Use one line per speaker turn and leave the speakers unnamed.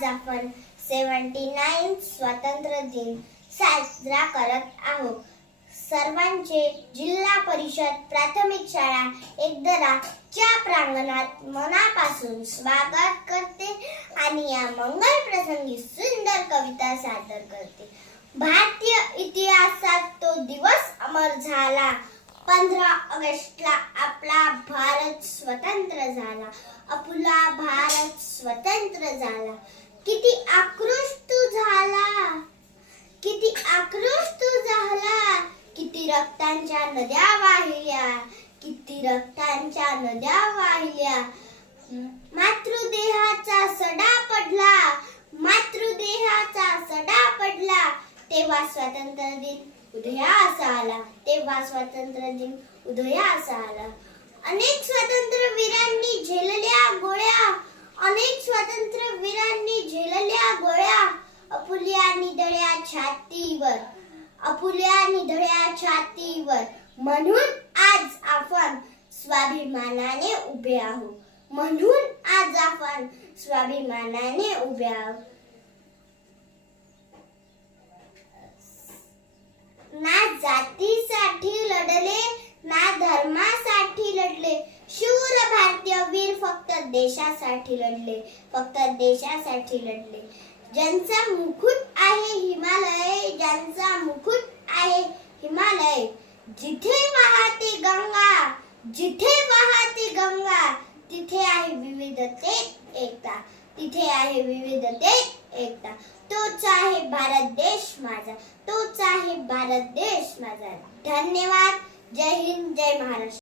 जाफर आपण seventy nine स्वातंत्र्य दिन साजरा करत आहोत. सर्वांचे जिल्हा परिषद प्राथमिक शाळा एकदरा च्या प्रांगणात मनापासून स्वागत करते आणि या मंगल प्रसंगी सुंदर कविता सादर करते. भारतीय इतिहासात तो दिवस अमर झाला. पंधरा ऑगस्टला आपला भारत स्वतंत्र झाला. आपला भारत स्वतंत्र झाला. किती आक्रोश तू झाला. किती आक्रोश तू झाला. किती रक्तांच्या नद्या वाहिल्या. किती रक्तांच्या नद्या वाहिल्या. मातृदेहाचा सडा पडला. मातृदेहाचा सडा पडला. तेव्हा स्वातंत्र्य दिन उदया असा आला. तेव्हा स्वातंत्र्य दिन उदया असा आला. अनेक स्वातंत्र्य वीरांनी झेलल्या गोळ्या अनेक स्वातंत्र्य वीरांनी झेलल्या गोळ्या अपुल्या निधड्या छातीवर अपुल्या निधड्या छातीवर. म्हणून आज आपण स्वाभिमानाने उभे आहोत. म्हणून आज आपण स्वाभिमानाने उभे आहोत. ना जातीसाठी लढले ना धर्मासाठी लढले. शूर भारतीय वीर फक्त देशासाठी लढले फक्त देशासाठी लढले. ज्यांचा मुकुट आहे हिमालय ज्यांचा मुकुट आहे हिमालय जिथे वाहते गंगा जिथे वाहते गंगा तिथे आहे विविधतेत एकता. तिथे आहे विविधतेत एकता. तोच आहे भारत देश माझा. तोच आहे भारत देश माझा. धन्यवाद. जय हिंद जय महाराष्ट्र.